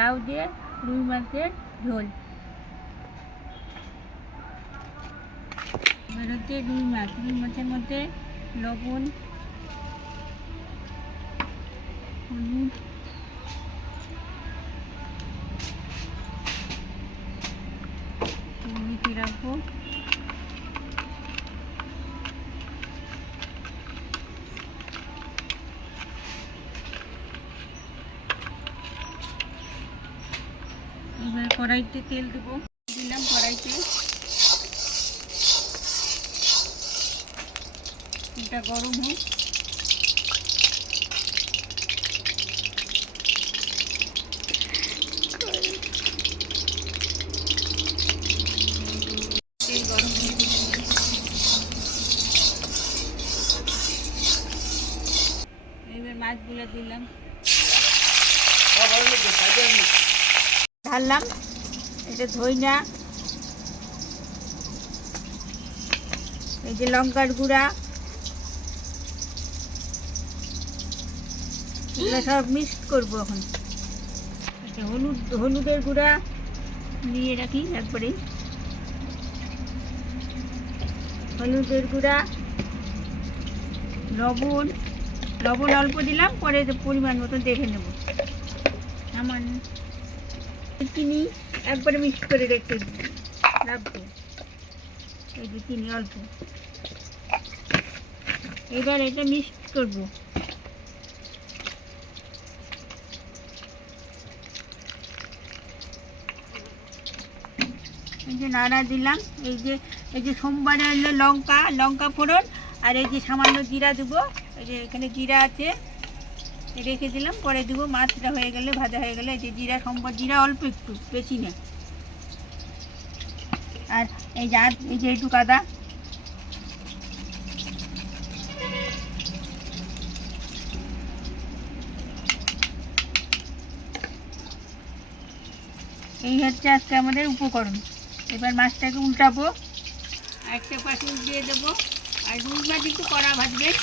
লাউ দিয়ে রুই মাছের ঝোল। এবার হচ্ছে রুই মাছের মধ্যে লবণ, হলুদ, মিশিয়ে রাখবো। এবার কড়াইতে তেল দেবো, দিলাম কড়াইতে, এটা গরম হোক। তেল গরম হয়ে গেছে, এবার মাছগুলো দিলাম, ঢাললাম। এটা ধইনা, এই যে লঙ্কার গুঁড়া, এগুলো সব মিক্স করবো এখন। আচ্ছা, হলুদের গুঁড়া নিয়ে রাখি একবারে, হলুদের গুঁড়া, লবণ অল্প দিলাম, পরে পরিমাণ মতো দেখে নেব। সামান্য চিনি একবারে মিক্স করে রেখে রাখবো, এই যে চিনি অল্প। এবার এটা মিক্স করবো। এই যে নাড়া দিলাম, এই যে সোমবারে হলো লঙ্কা ফোড়ন, আর এই যে সামান্য জিরা দেবো। এই যে এখানে জিরা আছে, রেখে দিলাম, পরে দেবো। মাছটা হয়ে গেলে, ভাজা হয়ে গেলে, এই যে জিরা অল্প একটু, বেশি না। আর এই যে একটু আদা, এই হচ্ছে আজকে আমাদের উপকরণ। এবার মাছটাকে উল্টাবো, একটা পাশে উল্টিয়ে দেবো। আর রুই মাছ একটু কড়া ভাজবেন,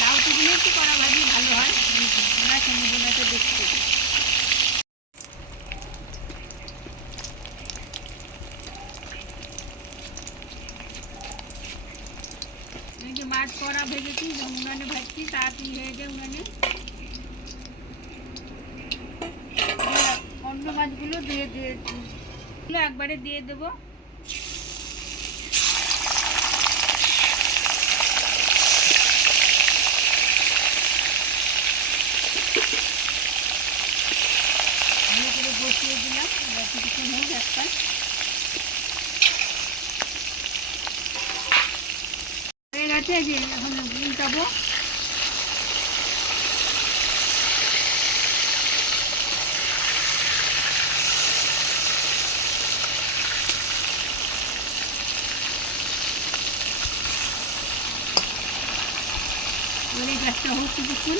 লাউটি দিলে একটু কড়া ভাজলে ভালো হয়, মাছ বোনাতে দেখতে। এই যে মাছ কড়া ভেজেছি, উনানে ভাজছি, তাড়াতাড়ি হয়ে যায় উনানে। অন্য মাছগুলো দিয়ে একবারে দিয়ে দেবো। ভালো করে বসিয়ে দিলাম, এবার কিছুক্ষণ হোক একটা। হয়ে গেছে, যে এখন উল্টাবো। এবারে গ্যাসটা হোক কিছুক্ষণ।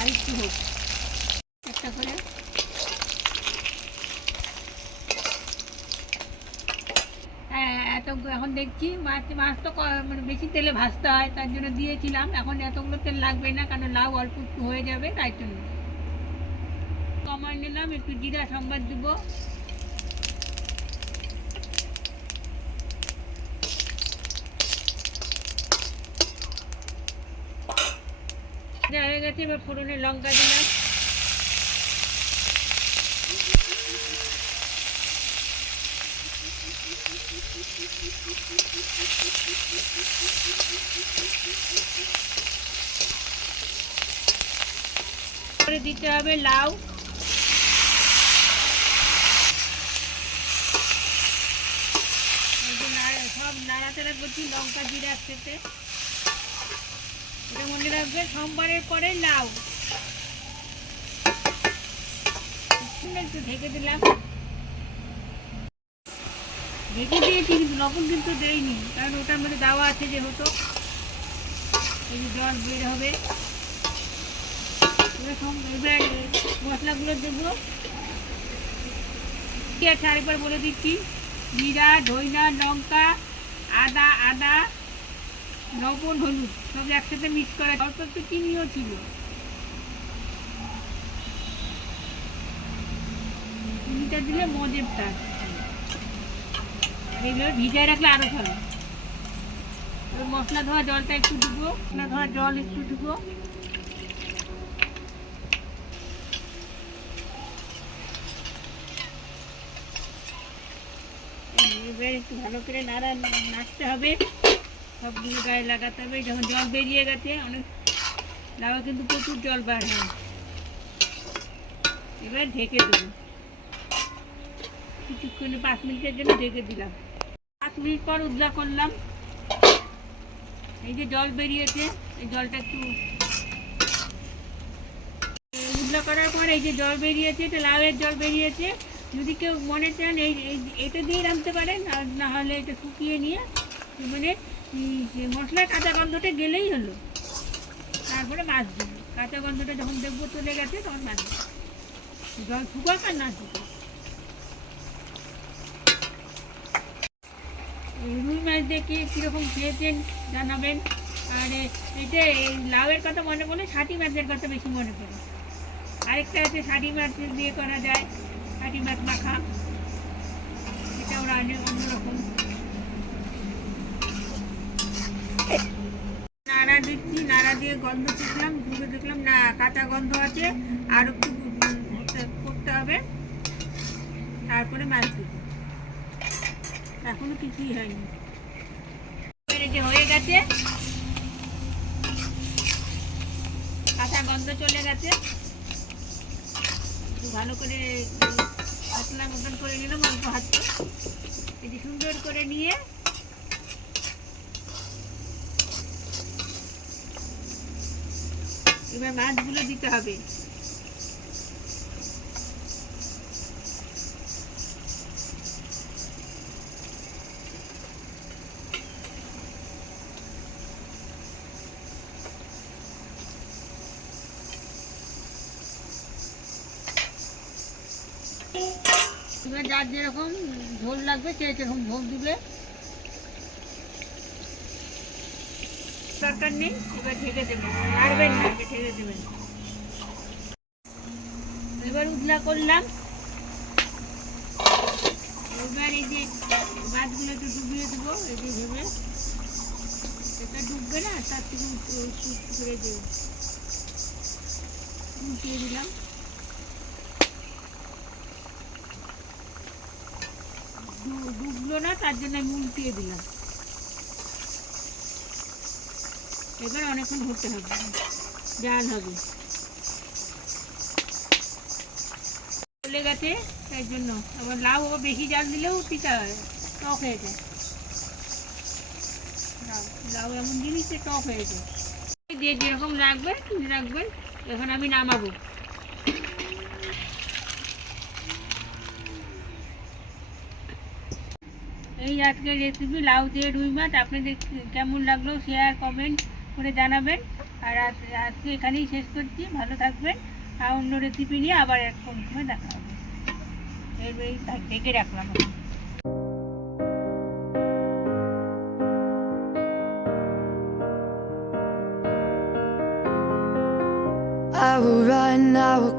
আর একটু হোক, একটা করে। হ্যাঁ, এখন দেখছি মাছ তো মানে বেশি তেলে ভাজতে হয়, তার জন্য দিয়েছিলাম। এখন এতগুলো তেল লাগবে না, কারণ লাউ অল্প একটু হয়ে যাবে, তাই জন্য কমায় নিলাম। একটু জিরা সম্বাদ দিব, হয়ে গেছে। এবার ফোড়নে লঙ্কা দিলাম, করে দিতে হবে লাউ, সব নাড়াচাড়া করছি, লঙ্কা জিরা একসাথে। এটা মনে রাখবে, সোমবারের পরে লাউ। একটু ঢেকে দিলাম। ঢেকে দিয়েছি কিন্তু লবণ কিন্তু দেইনি, কারণ ওটার মধ্যে দেওয়া আছে যেহেতু। এই যে জল বের হবে, এবার মশলাগুলো দেবো। ঠিক আছে, আরেকবার বলে দিচ্ছি। জিরা, ধইনা, লঙ্কা, আদা, লবণ, হলুদ সব একসাথে মিক্স করা, অল্প একটু চিনিও ছিল। চিনিটা দিলে মজেরটা, আর এগুলো ভিজায় রাখলে আরও ভালো। মশলা ধোয়া জলটা একটু দেবো, মশলা ধোয়া জল একটু দেবো। এবার একটু ভালো করে নাড়তে হবে, সবগুলো গায়ে লাগাতে হবে। যখন জল বেরিয়ে গেছে, অনেক লাউ কিন্তু প্রচুর জল বার হয়। এবার ঢেকে দেবো কিছুক্ষণ, 5 মিনিটের জন্য ঢেকে দিলাম। 5 মিনিট পর উদ্লা করলাম। এই যে জল বেরিয়েছে, এই জলটা একটু উদ্লা করার পর এই যে জল বেরিয়েছে, এটা লাউয়ের জল বেরিয়েছে। যদি কেউ মনে চান এটা দিয়ে রাঁধতে পারেন, আর না হলে এটা শুকিয়ে নিয়ে মানে মশলার কাঁচা গন্ধটা গেলেই হলো। তারপরে মাছ দেবো, কাঁচা গন্ধটা যখন দেখবো চলে গেছে তখন মাছ দেবো, জল শুকাক আর না শুকাক। রুই মাছ দেখে কীরকম খেয়েছেন জানাবেন। আর এটা লাউয়ের কথা মনে পড়লে ষাটি মাছের কথা বেশি মনে পড়ে। আরেকটা আছে ষাটি মাছ দিয়ে করা যায়, ষাটি মাছ মাখা, এটা ওরা অন্যরকম। নাড়া দিচ্ছি, নাড়া দিয়ে গন্ধ শুকলাম, ঢুকে দেখলাম না কাঁচা গন্ধ আছে, আর একটু করতে হবে, তারপরে মাছ দেবো। এখনো কিছুই হয়নি, যে হয়ে গেছে, কাঁচা গন্ধ চলে গেছে। একটু ভালো করে পাতলা মতন করে নিলাম অল্প হাতে, এই যে সুন্দর করে নিয়ে এবার মাছগুলো দিতে হবে। এবার যার যেরকম ঝোল লাগবে সে সেরকম ঝোল দিবে, দরকার নেই। এবার ঢেকে দেবেন, নাড়বেন না, ঢেকে দেবেন। এবার উদলা করলাম। এবার এই যে মাছগুলো একটু ডুবিয়ে দেবো, এই যে ভেবে এটা ডুববে না, তার থেকে করে দেবো, উল্টিয়ে দিলাম। ডুবলো না, তার জন্য আমি উল্টিয়ে দিলাম। এবার অনেকক্ষণ হতে হবে, জাল হবে, চলে গেছে তাই জন্য। আবার লাউ আবার বেশি জাল দিলেও তিতা হয়, টক হয়ে যায়। লাউ এমন জিনিস টক হয়ে যায়, যে যেরকম রাখবেন রাখবেন। এখন আমি নামাবো। এই আজকের রেসিপি লাউ দিয়ে রুই মাছ। আপনাদের কেমন লাগলো শেয়ার কমেন্ট করে জানাবেন। আর আজকে এখানেই শেষ করছি, ভালো থাকবেন। আর অন্য রেসিপি নিয়ে আবার এক কোন সময় দেখা হবে। এই ঢেকে রাখলাম। I will run, I will